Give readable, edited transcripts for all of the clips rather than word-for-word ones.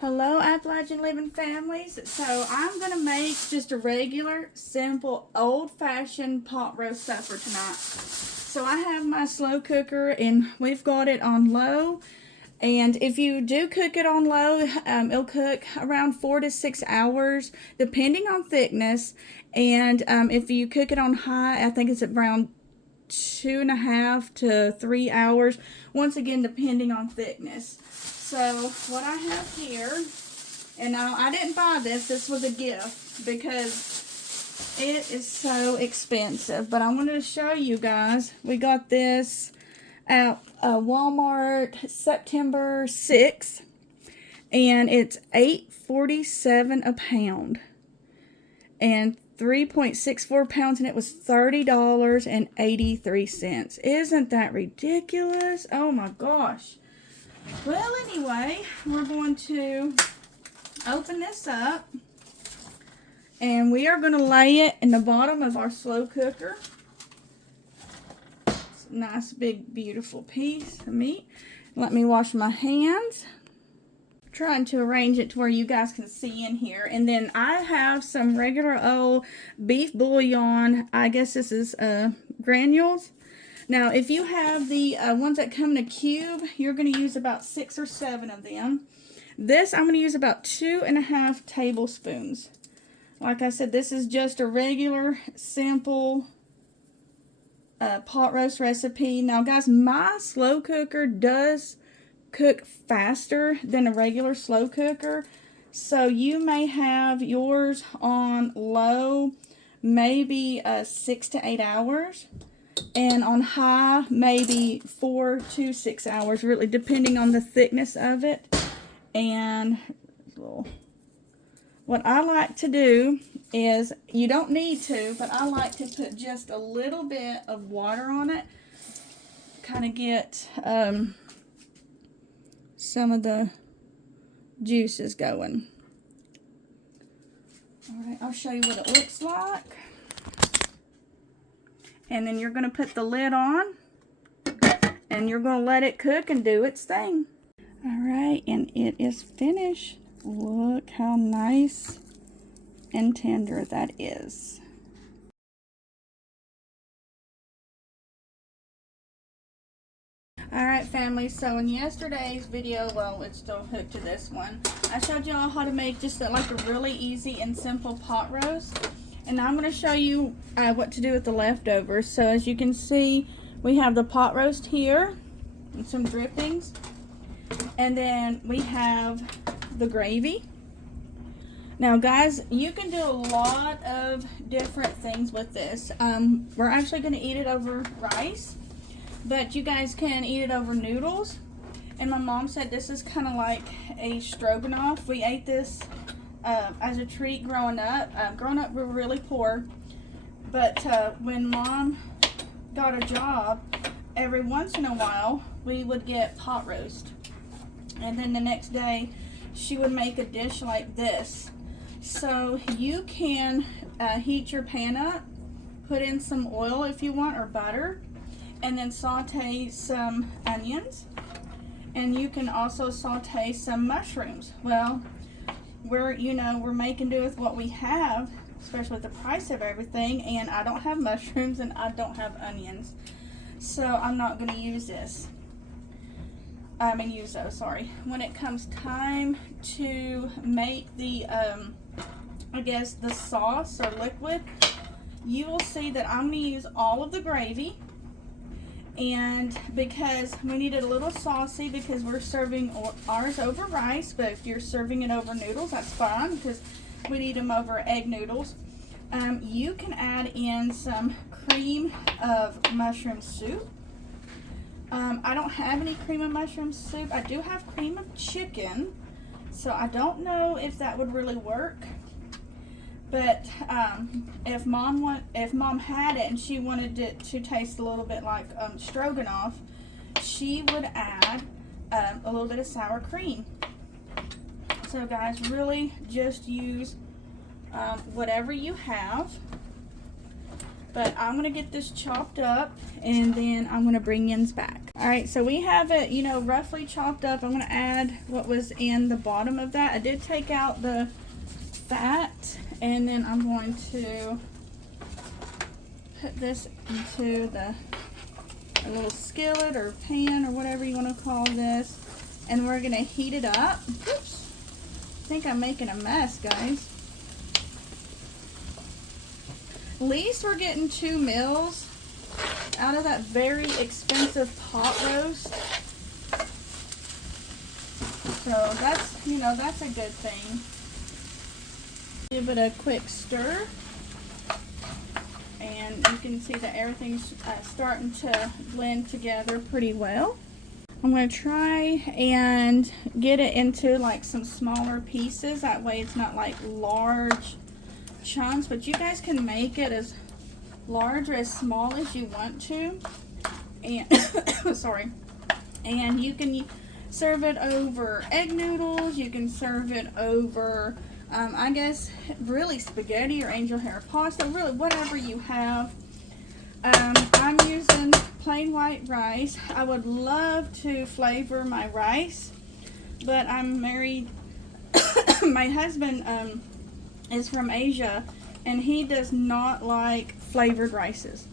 Hello, Appalachian Living families. So I'm going to make just a regular, simple, old-fashioned pot roast supper tonight. So I have my slow cooker and we've got it on low. And if you do cook it on low, it'll cook around 4 to 6 hours, depending on thickness. And if you cook it on high, I think it's around 2.5 to 3 hours. Once again, depending on thickness. So what I have here, and I didn't buy this. This was a gift because it is so expensive. But I wanted to show you guys. We got this at Walmart September 6th, and it's $8.47 a pound and 3.64 pounds, and it was $30.83. Isn't that ridiculous? Oh my gosh. Well, anyway, we're going to open this up, and we are going to lay it in the bottom of our slow cooker. It's a nice, big, beautiful piece of meat. Let me wash my hands. I'm trying to arrange it to where you guys can see in here. And then I have some regular old beef bouillon. I guess this is granules. Now, if you have the ones that come in a cube, you're going to use about 6 or 7 of them. This, I'm going to use about 2.5 tablespoons. Like I said, this is just a regular, simple pot roast recipe. Now, guys, my slow cooker does cook faster than a regular slow cooker. So, you may have yours on low, maybe 6 to 8 hours. And on high, maybe 4 to 6 hours, really depending on the thickness of it. And what I like to do is, you don't need to, but I like to put just a little bit of water on it. Kind of get some of the juices going. Alright, I'll show you what it looks like. And then you're going to put the lid on, and you're going to let it cook and do its thing. Alright, and it is finished. Look how nice and tender that is. Alright, family, so in yesterday's video, well, it's still hooked to this one, I showed y'all how to make just like a really easy and simple pot roast. And now I'm going to show you what to do with the leftovers. So as you can see, we have the pot roast here and some drippings. And then we have the gravy. Now guys, you can do a lot of different things with this. We're actually going to eat it over rice, but you guys can eat it over noodles. And my mom said this is kind of like a stroganoff. We ate this as a treat growing up. We were really poor, but when Mom got a job, every once in a while we would get pot roast, and then the next day she would make a dish like this. So you can heat your pan up, put in some oil if you want, or butter, and then saute some onions, and you can also saute some mushrooms. Well, we're making do with what we have, especially with the price of everything, and I don't have mushrooms and I don't have onions, so I'm not going to use this. Use those, sorry. When it comes time to make the I guess the sauce or liquid, you will see that I'm going to use all of the gravy. And because we need it a little saucy, because we're serving ours over rice, but if you're serving it over noodles, that's fine, because we need them over egg noodles. You can add in some cream of mushroom soup. I don't have any cream of mushroom soup. I do have cream of chicken, so I don't know if that would really work. But if mom had it and she wanted it to taste a little bit like stroganoff, she would add a little bit of sour cream. So guys, really just use whatever you have. But I'm going to get this chopped up, and then I'm going to bring Jens back. Alright, so we have it, you know, roughly chopped up. I'm going to add what was in the bottom of that. I did take out the fat, and then I'm going to put this into a little skillet or pan or whatever you want to call this. And we're going to heat it up. Oops. I think I'm making a mess, guys. At least we're getting 2 meals out of that very expensive pot roast. So that's, you know, that's a good thing. Give it a quick stir. And you can see that everything's starting to blend together pretty well. I'm going to try and get it into like some smaller pieces. That way it's not like large chunks, but you guys can make it as large or as small as you want to. And sorry. And you can serve it over egg noodles. You can serve it over I guess really spaghetti or angel hair pasta, really whatever you have. I'm using plain white rice. I would love to flavor my rice, but I'm married. My husband is from Asia, and he does not like flavored rices.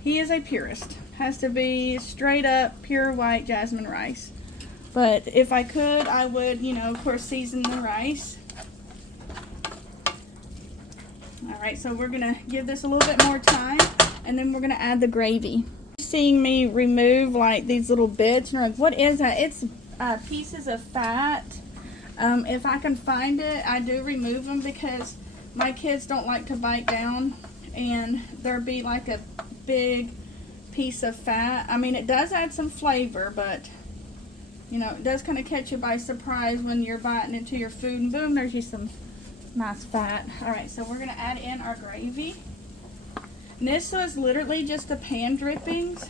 He is a purist. Has to be straight up pure white jasmine rice. But if I could, I would, you know, of course, season the rice. Alright, so we're going to give this a little bit more time, and then we're going to add the gravy. Seeing me remove like these little bits, and you're like, what is that? It's pieces of fat. If I can find it, I do remove them because my kids don't like to bite down, and there'd be like a big piece of fat. I mean, it does add some flavor, but you know, it does kind of catch you by surprise when you're biting into your food, and boom, there's you some nice fat. Alright, so we're going to add in our gravy. And this was literally just the pan drippings.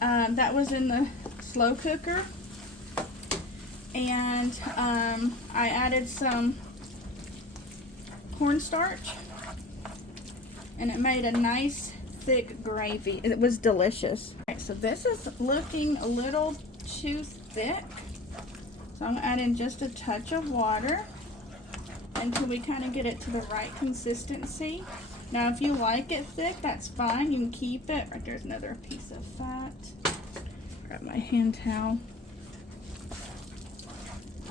That was in the slow cooker. And I added some cornstarch. And it made a nice thick gravy. It was delicious. Alright, so this is looking a little too thick. So I'm going to add in just a touch of water until we kind of get it to the right consistency. Now, if you like it thick, that's fine. You can keep it. Right there's another piece of fat. Grab my hand towel.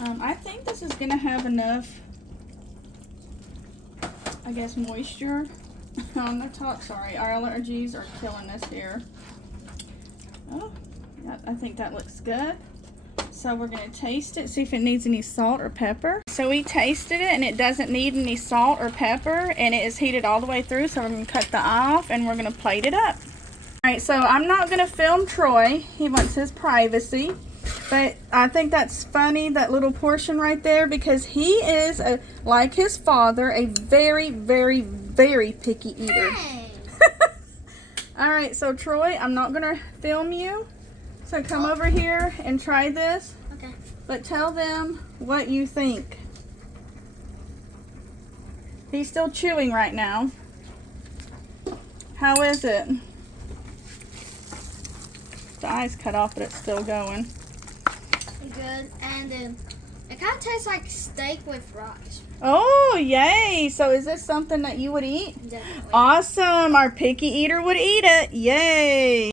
I think this is going to have enough, I guess, moisture on the top. Sorry, our allergies are killing us here. Oh, yeah, I think that looks good. So we're going to taste it, see if it needs any salt or pepper. So we tasted it, and it doesn't need any salt or pepper, and it is heated all the way through. So we're going to cut the eye off, and we're going to plate it up. Alright, so I'm not going to film Troy. He wants his privacy. But I think that's funny, that little portion right there, because he is, like his father, a very, very, very picky eater. Alright, so Troy, I'm not going to film you. So come over here and try this. Okay. But tell them what you think. He's still chewing right now. How is it? The eye's cut off, but it's still going. Good. And it kind of tastes like steak with rice. Oh, yay. So is this something that you would eat? Definitely. Awesome. Our picky eater would eat it. Yay.